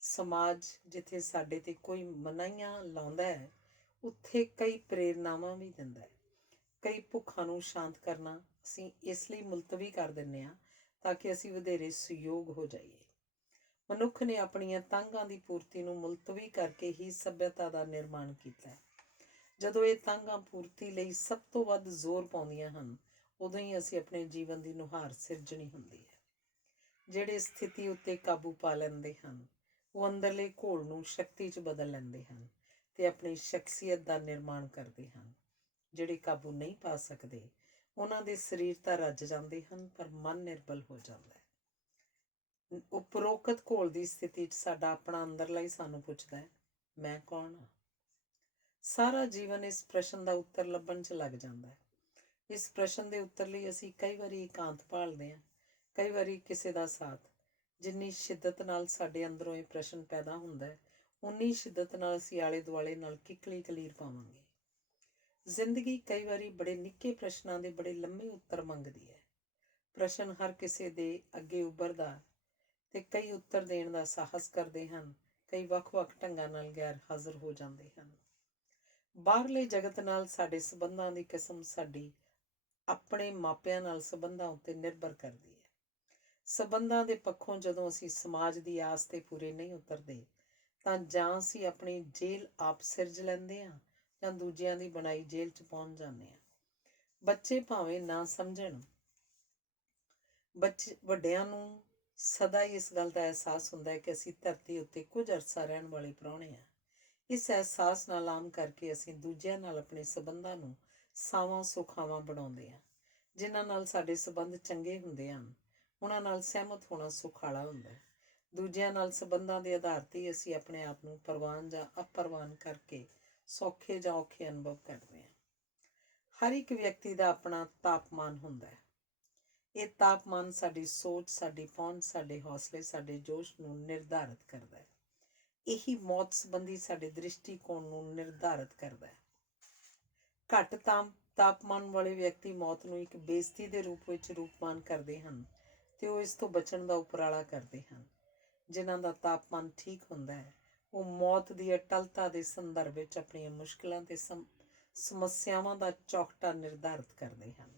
ਸਮਾਜ ਜਿੱਥੇ ਸਾਡੇ ਤੇ ਕੋਈ ਮਨਾਹੀਆਂ ਲਾਉਂਦਾ ਹੈ, ਉੱਥੇ ਕਈ ਪ੍ਰੇਰਨਾਵਾਂ ਵੀ ਦਿੰਦਾ ਹੈ। ਕਈ ਭੁੱਖਾਂ ਨੂੰ ਸ਼ਾਂਤ ਕਰਨਾ ਅਸੀਂ ਇਸ ਲਈ ਮੁਲਤਵੀ ਕਰ ਦਿੰਦੇ ਹਾਂ ਤਾਂ ਕਿ ਅਸੀਂ ਵਧੇਰੇ ਸਯੋਗ ਹੋ ਜਾਈਏ। ਮਨੁੱਖ ਨੇ ਆਪਣੀਆਂ ਤਾਂਘਾਂ ਦੀ ਪੂਰਤੀ ਨੂੰ ਮੁਲਤਵੀ ਕਰਕੇ ਹੀ ਸੱਭਿਅਤਾ ਦਾ ਨਿਰਮਾਣ ਕੀਤਾ ਹੈ। ਜਦੋਂ ਇਹ ਤਾਂਘਾਂ ਪੂਰਤੀ ਲਈ ਸਭ ਤੋਂ ਵੱਧ ਜ਼ੋਰ ਪਾਉਂਦੀਆਂ ਹਨ, ਉਦੋਂ ਹੀ ਅਸੀਂ ਆਪਣੇ ਜੀਵਨ ਦੀ ਨੁਹਾਰ ਸਿਰਜਣੀ ਹੁੰਦੀ ਹੈ। ਜਿਹੜੇ ਸਥਿਤੀ ਉੱਤੇ ਕਾਬੂ ਪਾ ਲੈਂਦੇ ਹਨ, ਉਹ ਅੰਦਰਲੇ ਘੋਲ ਨੂੰ ਸ਼ਕਤੀ 'ਚ ਬਦਲ ਲੈਂਦੇ ਹਨ ਤੇ ਆਪਣੀ ਸ਼ਖਸੀਅਤ ਦਾ ਨਿਰਮਾਣ ਕਰਦੇ ਹਨ। ਜਿਹੜੇ ਕਾਬੂ ਨਹੀਂ ਪਾ ਸਕਦੇ, ਉਹਨਾਂ ਦੇ ਸਰੀਰ ਤਾਂ ਰੱਜ ਜਾਂਦੇ ਹਨ, ਪਰ ਮਨ ਨਿਰਬਲ ਹੋ ਜਾਂਦਾ ਹੈ। ਉਪਰੋਕਤ ਘੋਲ ਦੀ ਸਥਿਤੀ 'ਚ ਸਾਡਾ ਆਪਣਾ ਅੰਦਰਲਾ ਹੀ ਸਾਨੂੰ ਪੁੱਛਦਾ ਹੈ, ਮੈਂ ਕੌਣ ਹਾਂ? ਸਾਰਾ ਜੀਵਨ ਇਸ ਪ੍ਰਸ਼ਨ ਦਾ ਉੱਤਰ ਲੱਭਣ 'ਚ ਲੱਗ ਜਾਂਦਾ ਹੈ। ਇਸ ਪ੍ਰਸ਼ਨ ਦੇ ਉੱਤਰ ਲਈ ਅਸੀਂ ਕਈ ਵਾਰੀ ਇਕਾਂਤ ਭਾਲਦੇ ਹਾਂ, ਕਈ ਵਾਰੀ ਕਿਸੇ ਦਾ ਸਾਥ। ਜਿੰਨੀ ਸ਼ਿੱਦਤ ਨਾਲ ਸਾਡੇ ਅੰਦਰੋਂ ਇਹ ਪ੍ਰਸ਼ਨ ਪੈਦਾ ਹੁੰਦਾ ਹੈ, ਉਨੀ ਸ਼ਿੱਦਤ ਨਾਲ ਅਸੀਂ ਆਲੇ ਦੁਆਲੇ ਨਾਲ ਕਿੱਕਲੀ ਕਲੀਰ ਪਾਵਾਂਗੇ। ਜ਼ਿੰਦਗੀ ਕਈ ਵਾਰੀ ਬੜੇ ਨਿੱਕੇ ਪ੍ਰਸ਼ਨਾਂ ਦੇ ਬੜੇ ਲੰਮੇ ਉੱਤਰ ਮੰਗਦੀ ਹੈ। ਪ੍ਰਸ਼ਨ ਹਰ ਕਿਸੇ ਦੇ ਅੱਗੇ ਉੱਭਰਦਾ ਤੇ ਕਈ ਉੱਤਰ ਦੇਣ ਦਾ ਸਾਹਸ ਕਰਦੇ ਹਨ, ਕਈ ਵੱਖ-ਵੱਖ ਢੰਗਾਂ ਨਾਲ ਗੈਰ ਹਾਜ਼ਰ ਹੋ ਜਾਂਦੇ ਹਨ। ਬਾਹਰਲੇ ਜਗਤ ਨਾਲ ਸਾਡੇ ਸੰਬੰਧਾਂ ਦੀ ਕਿਸਮ ਸਾਡੀ ਆਪਣੇ ਮਾਪਿਆਂ ਨਾਲ ਸੰਬੰਧਾਂ ਉੱਤੇ ਨਿਰਭਰ ਕਰਦੀ ਹੈ। ਸੰਬੰਧਾਂ ਦੇ ਪੱਖੋਂ ਜਦੋਂ ਅਸੀਂ ਸਮਾਜ ਦੀ ਆਸ ਤੇ ਪੂਰੇ ਨਹੀਂ ਉਤਰਦੇ, ਤਾਂ ਜਾਂ ਅਸੀਂ ਆਪਣੀ ਜੇਲ੍ਹ ਆਪ ਸਿਰਜ ਲੈਂਦੇ ਹਾਂ ਜਾਂ ਦੂਜਿਆਂ ਦੀ ਬਣਾਈ ਜੇਲ੍ਹ 'ਚ ਪਹੁੰਚ ਜਾਂਦੇ ਹਾਂ। ਬੱਚੇ ਭਾਵੇਂ ਨਾ ਸਮਝਣ, ਵੱਡਿਆਂ ਨੂੰ ਸਦਾ ਹੀ ਇਸ ਗੱਲ ਦਾ ਅਹਿਸਾਸ ਹੁੰਦਾ ਹੈ ਕਿ ਅਸੀਂ ਧਰਤੀ ਉੱਤੇ ਕੁਝ ਅਰਸਾ ਰਹਿਣ ਵਾਲੇ ਪ੍ਰਾਹੁਣੇ ਹਾਂ। ਇਸ ਅਹਿਸਾਸ ਨਾਲ ਆਮ ਕਰਕੇ ਅਸੀਂ ਦੂਜਿਆਂ ਨਾਲ ਆਪਣੇ ਸੰਬੰਧਾਂ ਨੂੰ ਸਾਵਾਂ ਸੁਖਾਵਾਂ ਬਣਾਉਂਦੇ ਹਾਂ। ਜਿਨ੍ਹਾਂ ਨਾਲ ਸਾਡੇ ਸੰਬੰਧ ਚੰਗੇ ਹੁੰਦੇ ਹਨ, ਉਹਨਾਂ ਨਾਲ ਸਹਿਮਤ ਹੋਣਾ ਸੁਖਾਲਾ ਹੁੰਦਾ ਹੈ। ਦੂਜਿਆਂ ਨਾਲ ਸੰਬੰਧਾਂ ਦੇ ਆਧਾਰ 'ਤੇ ਅਸੀਂ ਆਪਣੇ ਆਪ ਨੂੰ ਪ੍ਰਵਾਨ ਜਾਂ ਅਪਰਵਾਨ ਕਰਕੇ ਸੌਖੇ ਜਾਂ ਔਖੇ ਅਨੁਭਵ ਕਰਦੇ ਹਾਂ। ਹਰ ਇੱਕ ਵਿਅਕਤੀ ਦਾ ਆਪਣਾ ਤਾਪਮਾਨ ਹੁੰਦਾ ਹੈ। ਇਹ ਤਾਪਮਾਨ ਸਾਡੀ ਸੋਚ, ਸਾਡੀ ਪਹੁੰਚ, ਸਾਡੇ ਹੌਸਲੇ, ਸਾਡੇ ਜੋਸ਼ ਨੂੰ ਨਿਰਧਾਰਿਤ ਕਰਦਾ ਹੈ। ਇਹੀ ਮੌਤ ਸੰਬੰਧੀ ਸਾਡੇ ਦ੍ਰਿਸ਼ਟੀਕੋਣ ਨੂੰ ਨਿਰਧਾਰਿਤ ਕਰਦਾ ਹੈ। ਘੱਟ ਤਾਪਮਾਨ ਵਾਲੇ ਵਿਅਕਤੀ ਮੌਤ ਨੂੰ ਇੱਕ ਬੇਇੱਜ਼ਤੀ ਦੇ ਰੂਪ ਵਿੱਚ ਰੂਪਮਾਨ ਕਰਦੇ ਹਨ ਤੇ ਉਹ ਇਸ ਤੋਂ ਬਚਣ ਦਾ ਉਪਰਾਲਾ ਕਰਦੇ ਹਨ। ਜਿਨ੍ਹਾਂ ਦਾ ਤਾਪਮਾਨ ਠੀਕ ਹੁੰਦਾ ਹੈ, ਉਹ ਮੌਤ ਦੀ ਅਟਲਤਾ ਦੇ ਸੰਦਰਭ ਵਿੱਚ ਆਪਣੀਆਂ ਮੁਸ਼ਕਿਲਾਂ ਤੇ ਸਮੱਸਿਆਵਾਂ ਦਾ ਚੌਖਟਾ ਨਿਰਧਾਰਿਤ ਕਰਦੇ ਹਨ।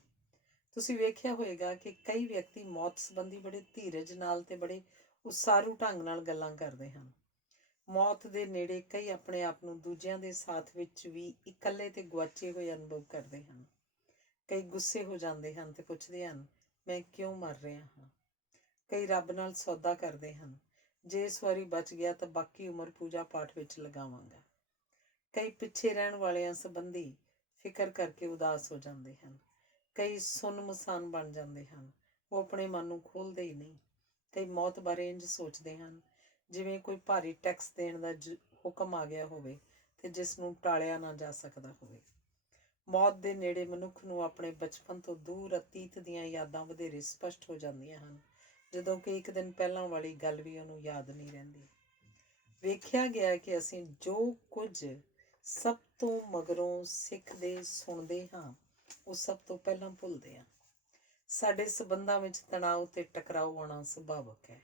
ਤੁਸੀਂ ਵੇਖਿਆ ਹੋਵੇਗਾ ਕਿ ਕਈ ਵਿਅਕਤੀ ਮੌਤ ਸੰਬੰਧੀ ਬੜੇ ਧੀਰਜ ਨਾਲ ਤੇ ਬੜੇ ਉਸਾਰੂ ਢੰਗ ਨਾਲ ਗੱਲਾਂ ਕਰਦੇ ਹਨ। ਮੌਤ ਦੇ ਨੇੜੇ ਕਈ ਆਪਣੇ ਆਪ ਨੂੰ ਦੂਜਿਆਂ ਦੇ ਸਾਥ ਵਿੱਚ ਵੀ ਇਕੱਲੇ ਤੇ ਗੁਆਚੇ ਹੋਏ ਅਨੁਭਵ ਕਰਦੇ ਹਨ। ਕਈ ਗੁੱਸੇ ਹੋ ਜਾਂਦੇ ਹਨ ਤੇ ਪੁੱਛਦੇ ਹਨ, ਮੈਂ ਕਿਉਂ ਮਰ ਰਿਹਾ ਹਾਂ? ਕਈ ਰੱਬ ਨਾਲ ਸੌਦਾ ਕਰਦੇ ਹਨ, ਜੇ ਇਸ ਵਾਰੀ ਬਚ ਗਿਆ ਤਾਂ ਬਾਕੀ ਉਮਰ ਪੂਜਾ ਪਾਠ ਵਿੱਚ ਲਗਾਵਾਂਗਾ। ਕਈ ਪਿੱਛੇ ਰਹਿਣ ਵਾਲਿਆਂ ਸੰਬੰਧੀ ਫਿਕਰ ਕਰਕੇ ਉਦਾਸ ਹੋ ਜਾਂਦੇ ਹਨ। ਕਈ ਸੁੰਨਮਸਾਨ ਬਣ ਜਾਂਦੇ ਹਨ, ਉਹ ਆਪਣੇ ਮਨ ਨੂੰ ਖੋਲ੍ਹਦੇ ਹੀ ਨਹੀਂ। ਕਈ ਮੌਤ ਬਾਰੇ ਇੰਝ ਸੋਚਦੇ ਹਨ ਜਿਵੇਂ ਕੋਈ ਭਾਰੀ ਟੈਕਸ ਦੇਣ ਦਾ ਹੁਕਮ ਆ ਗਿਆ ਹੋਵੇ ਤੇ ਜਿਸ ਨੂੰ ਟਾਲਿਆ ਨਾ ਜਾ ਸਕਦਾ ਹੋਵੇ। ਮੌਤ ਦੇ ਨੇੜੇ ਮਨੁੱਖ ਨੂੰ ਆਪਣੇ ਬਚਪਨ ਤੋਂ ਦੂਰ ਅਤੀਤ ਦੀਆਂ ਯਾਦਾਂ ਵਧੇਰੇ ਸਪਸ਼ਟ ਹੋ ਜਾਂਦੀਆਂ ਹਨ, ਜਦੋਂ ਕਿ ਇੱਕ ਦਿਨ ਪਹਿਲਾਂ ਵਾਲੀ ਗੱਲ ਵੀ ਉਹਨੂੰ ਯਾਦ ਨਹੀਂ ਰਹਿੰਦੀ। ਵੇਖਿਆ ਗਿਆ ਕਿ ਅਸੀਂ ਜੋ ਕੁਝ ਸਭ ਤੋਂ ਮਗਰੋਂ ਸਿੱਖਦੇ ਸੁਣਦੇ ਹਾਂ, ਉਹ ਸਭ ਤੋਂ ਪਹਿਲਾਂ ਭੁੱਲਦੇ ਹਾਂ। ਸਾਡੇ ਸਬੰਧਾਂ ਵਿੱਚ ਤਣਾਅ ਤੇ ਟਕਰਾਓ ਆਉਣਾ ਸੁਭਾਵਕ ਹੈ।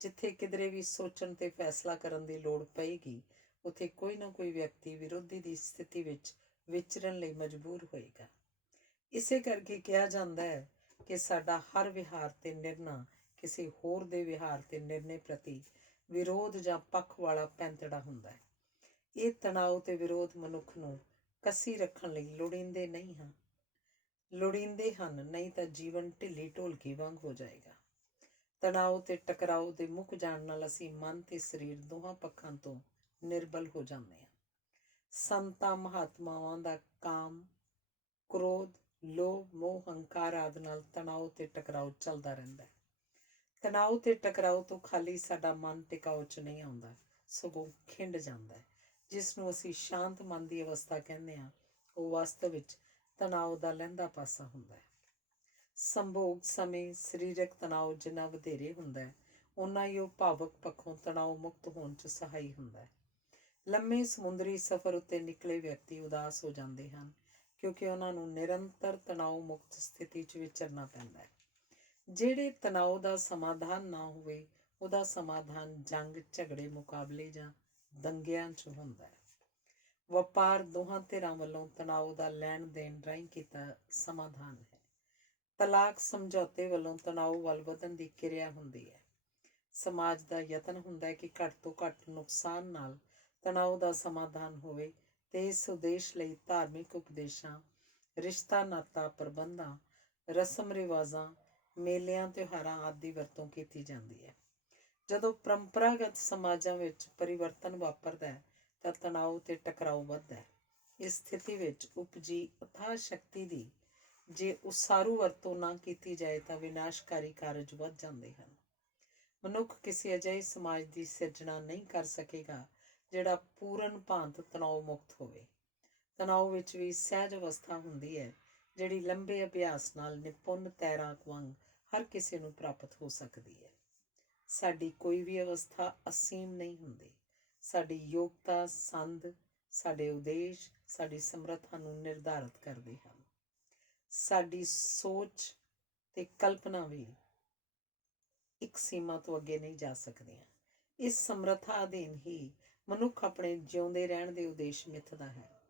ਜਿੱਥੇ ਕਿਧਰੇ ਵੀ ਸੋਚਣ ਤੇ ਫੈਸਲਾ ਕਰਨ ਦੀ ਲੋੜ ਪਏਗੀ, ਉੱਥੇ ਕੋਈ ਨਾ ਕੋਈ ਵਿਅਕਤੀ ਵਿਰੋਧੀ ਦੀ ਸਥਿਤੀ ਵਿੱਚ ਵਿਚਰਨ ਲਈ ਮਜਬੂਰ ਹੋਏਗਾ। ਇਸੇ ਕਰਕੇ ਕਿਹਾ ਜਾਂਦਾ ਹੈ ਕਿ ਸਾਡਾ ਹਰ ਵਿਹਾਰ ਤੇ ਨਿਰਣਾ ਕਿਸੇ ਹੋਰ ਦੇ ਵਿਹਾਰ ਤੇ ਨਿਰਣੇ ਪ੍ਰਤੀ ਵਿਰੋਧ ਜਾਂ ਪੱਖ ਵਾਲਾ ਪੈਂਤੜਾ ਹੁੰਦਾ ਹੈ। ਇਹ ਤਣਾਅ ਤੇ ਵਿਰੋਧ ਮਨੁੱਖ ਨੂੰ ਕੱਸੀ ਰੱਖਣ ਲਈ ਲੋੜੀਂਦੇ ਹਨ, ਨਹੀਂ ਤਾਂ ਜੀਵਨ ਢਿੱਲੀ ਢੋਲਕੀ ਵਾਂਗ ਹੋ ਜਾਏਗਾ। ਤਣਾਅ ਤੇ ਟਕਰਾਓ ਦੇ ਮੁੱਕ ਜਾਣ ਨਾਲ ਅਸੀਂ ਮਨ ਤੇ ਸਰੀਰ ਦੋਹਾਂ ਪੱਖਾਂ ਤੋਂ ਨਿਰਬਲ ਹੋ ਜਾਂਦੇ ਹਾਂ। ਸੰਤਾਂ ਮਹਾਤਮਾਵਾਂ ਦਾ ਕਾਮ, ਕ੍ਰੋਧ, ਲੋਭ, ਮੋਹ, ਹੰਕਾਰ ਆਦਿ ਨਾਲ ਤਣਾਅ ਤੇ ਟਕਰਾਓ ਚੱਲਦਾ ਰਹਿੰਦਾ ਹੈ। ਤਣਾਅ ਤੇ ਟਕਰਾਓ ਤੋਂ ਖਾਲੀ ਸਾਡਾ ਮਨ ਟਿਕਾਓ 'ਚ ਨਹੀਂ ਆਉਂਦਾ, ਸਗੋਂ ਖਿੰਡ ਜਾਂਦਾ ਹੈ। ਜਿਸ ਨੂੰ ਅਸੀਂ ਸ਼ਾਂਤ ਮਨ ਦੀ ਅਵਸਥਾ ਕਹਿੰਦੇ ਹਾਂ, ਉਹ ਵਾਸਤਵ ਵਿੱਚ ਤਣਾਅ ਦਾ ਲਹਿੰਦਾ ਪਾਸਾ ਹੁੰਦਾ ਹੈ। ਸੰਭੋਗ ਸਮੇਂ ਸਰੀਰਕ ਤਣਾਅ ਜਿੰਨਾ ਵਧੇਰੇ ਹੁੰਦਾ ਹੈ, ਓਨਾ ਹੀ ਉਹ ਭਾਵਕ ਪੱਖੋਂ ਤਣਾਅ ਮੁਕਤ ਹੋਣ 'ਚ ਸਹਾਈ ਹੁੰਦਾ ਹੈ। ਲੰਮੇ ਸਮੁੰਦਰੀ ਸਫ਼ਰ ਉੱਤੇ ਨਿਕਲੇ ਵਿਅਕਤੀ ਉਦਾਸ ਹੋ ਜਾਂਦੇ ਹਨ, ਕਿਉਂਕਿ ਉਹਨਾਂ ਨੂੰ ਨਿਰੰਤਰ ਤਣਾਅ ਮੁਕਤ ਸਥਿਤੀ 'ਚ ਵਿਚਰਨਾ ਪੈਂਦਾ ਹੈ। ਜਿਹੜੇ ਤਣਾਅ ਦਾ ਸਮਾਧਾਨ ਨਾ ਹੋਵੇ, ਉਹਦਾ ਸਮਾਧਾਨ ਜੰਗ, ਝਗੜੇ, ਮੁਕਾਬਲੇ ਜਾਂ ਦੰਗਿਆਂ 'ਚ ਹੁੰਦਾ ਹੈ। ਵਪਾਰ ਦੋਹਾਂ ਧਿਰਾਂ ਵੱਲੋਂ ਤਣਾਅ ਦਾ ਲੈਣ ਦੇਣ ਰਾਹੀਂ ਕੀਤਾ ਸਮਾਧਾਨ ਹੈ। ਤਲਾਕ ਸਮਝੌਤੇ ਵੱਲੋਂ ਤਣਾਅ ਵੱਲ ਵਧਣ ਦੀ ਕਿਰਿਆ ਹੁੰਦੀ ਹੈ। ਸਮਾਜ ਦਾ ਯਤਨ ਹੁੰਦਾ ਹੈ ਕਿ ਘੱਟ ਤੋਂ ਘੱਟ ਨੁਕਸਾਨ ਨਾਲ ਤਣਾਅ ਦਾ ਸਮਾਧਾਨ ਹੋਵੇ ਤੇ ਇਸ ਉਦੇਸ਼ ਲਈ ਧਾਰਮਿਕ ਉਪਦੇਸ਼ਾਂ, ਰਿਸ਼ਤਾ ਨਾਤਾ ਪ੍ਰਬੰਧਾਂ, ਰਸਮ ਰਿਵਾਜ਼ਾਂ, ਮੇਲਿਆਂ ਤਿਉਹਾਰਾਂ ਆਦਿ ਦੀ ਵਰਤੋਂ ਕੀਤੀ ਜਾਂਦੀ ਹੈ। ਜਦੋਂ ਪਰੰਪਰਾਗਤ ਸਮਾਜਾਂ ਵਿੱਚ ਪਰਿਵਰਤਨ ਵਾਪਰਦਾ ਹੈ ਤਾਂ ਤਣਾਅ ਤੇ ਟਕਰਾਓ ਵੱਧਦਾ ਹੈ। ਇਸ ਸਥਿਤੀ ਵਿੱਚ ਉਪਜੀ ਅਥਾਹ ਸ਼ਕਤੀ ਦੀ ਜੇ ਉਸਾਰੂ ਵਰਤੋਂ ਨਾ ਕੀਤੀ ਜਾਏ ਤਾਂ ਵਿਨਾਸ਼ਕਾਰੀ ਕਾਰਜ ਵੱਧ ਜਾਂਦੇ ਹਨ। ਮਨੁੱਖ ਕਿਸੇ ਅਜਿਹੇ ਸਮਾਜ ਦੀ ਸਿਰਜਣਾ ਨਹੀਂ ਕਰ ਸਕੇਗਾ ਜਿਹੜਾ ਪੂਰਨ ਭਾਂਤ ਤਣਾਅ ਮੁਕਤ ਹੋਵੇ। ਤਣਾਅ ਵਿੱਚ ਵੀ ਸਹਿਜ ਅਵਸਥਾ ਹੁੰਦੀ ਹੈ, ਜਿਹੜੀ ਲੰਬੇ ਅਭਿਆਸ ਨਾਲ ਨਿਪੁੰਨ ਤੈਰਾਕ ਵਾਂਗ ਹਰ ਕਿਸੇ ਨੂੰ ਪ੍ਰਾਪਤ ਹੋ ਸਕਦੀ ਹੈ। ਸਾਡੀ ਕੋਈ ਵੀ ਅਵਸਥਾ ਅਸੀਮ ਨਹੀਂ ਹੁੰਦੀ। ਸਾਡੀ ਯੋਗਤਾ, ਸੰਦ, ਸਾਡੇ ਉਦੇਸ਼, ਸਾਡੀ ਸਮਰੱਥਾ ਨੂੰ ਨਿਰਧਾਰਤ ਕਰਦੇ ਹਨ। ਸਾਡੀ ਸੋਚ ਤੇ ਕਲਪਨਾ ਵੀ ਇੱਕ ਸੀਮਾ ਤੋਂ ਅੱਗੇ ਨਹੀਂ ਜਾ ਸਕਦੀਆਂ। ਇਸ ਸਮਰੱਥਾ ਅਧੀਨ ਹੀ ਮਨੁੱਖ ਆਪਣੇ ਜਿਉਂਦੇ ਰਹਿਣ ਦੇ ਉਦੇਸ਼ ਮਿੱਥਦਾ ਹੈ।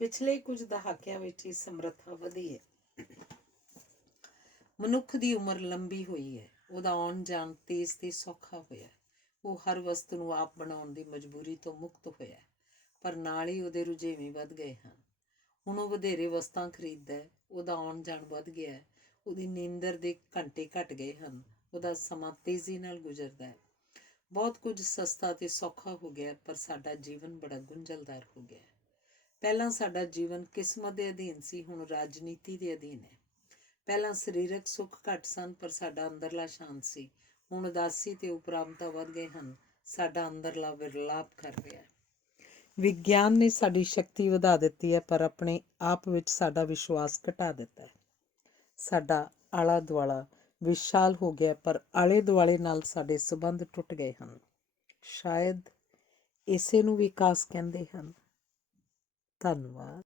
ਪਿਛਲੇ ਕੁਝ ਦਹਾਕਿਆਂ ਵਿੱਚ ਹੀ ਸਮਰੱਥਾ ਵਧੀ ਹੈ। ਮਨੁੱਖ ਦੀ ਉਮਰ ਲੰਬੀ ਹੋਈ ਹੈ, ਉਹਦਾ ਆਉਣ ਜਾਣ ਤੇਜ਼ ਤੇ ਸੌਖਾ ਹੋਇਆ। ਉਹ ਹਰ ਵਸਤੂ ਨੂੰ ਆਪ ਬਣਾਉਣ ਦੀ ਮਜਬੂਰੀ ਤੋਂ ਮੁਕਤ ਹੋਇਆ, ਪਰ ਨਾਲ ਹੀ ਉਹਦੇ ਰੁਝੇਵੇਂ ਵੱਧ ਗਏ ਹਨ। ਹੁਣ ਉਹ ਵਧੇਰੇ ਵਸਤਾਂ ਖਰੀਦਦਾ ਹੈ, ਉਹਦਾ ਆਉਣ ਜਾਣ ਵੱਧ ਗਿਆ ਹੈ, ਉਹਦੀ ਨੀਂਦਰ ਦੇ ਘੰਟੇ ਘੱਟ ਗਏ ਹਨ, ਉਹਦਾ ਸਮਾਂ ਤੇਜ਼ੀ ਨਾਲ ਗੁਜ਼ਰਦਾ ਹੈ। ਬਹੁਤ ਕੁਝ ਸਸਤਾ ਤੇ ਸੌਖਾ ਹੋ ਗਿਆ, ਪਰ ਸਾਡਾ ਜੀਵਨ ਬੜਾ ਗੁੰਝਲਦਾਰ ਹੋ ਗਿਆ। ਪਹਿਲਾਂ ਸਾਡਾ ਜੀਵਨ ਕਿਸਮਤ ਦੇ ਅਧੀਨ ਸੀ, ਹੁਣ ਰਾਜਨੀਤੀ ਦੇ ਅਧੀਨ ਹੈ। ਪਹਿਲਾਂ ਸਰੀਰਕ ਸੁੱਖ ਘੱਟ ਸਨ, ਪਰ ਸਾਡਾ ਅੰਦਰਲਾ ਸ਼ਾਂਤ ਸੀ। ਹੁਣ ਉਦਾਸੀ ਤੇ ਉਪਰਾਮਤਾ ਵੱਧ ਗਏ ਹਨ, ਸਾਡਾ ਅੰਦਰਲਾ ਵਿਰਲਾਪ ਕਰ ਰਿਹਾ ਹੈ। ਵਿਗਿਆਨ ਨੇ ਸਾਡੀ ਸ਼ਕਤੀ ਵਧਾ ਦਿੱਤੀ ਹੈ, ਪਰ ਆਪਣੇ ਆਪ ਵਿੱਚ ਸਾਡਾ ਵਿਸ਼ਵਾਸ ਘਟਾ ਦਿੱਤਾ ਹੈ। ਸਾਡਾ ਆਲਾ ਦੁਆਲਾ ਵਿਸ਼ਾਲ ਹੋ ਗਿਆ, ਪਰ ਆਲੇ ਦੁਆਲੇ ਨਾਲ ਸਾਡੇ ਸੰਬੰਧ ਟੁੱਟ ਗਏ ਹਨ। ਸ਼ਾਇਦ ਇਸੇ ਨੂੰ ਵਿਕਾਸ ਕਹਿੰਦੇ ਹਨ। ਧੰਨਵਾਦ।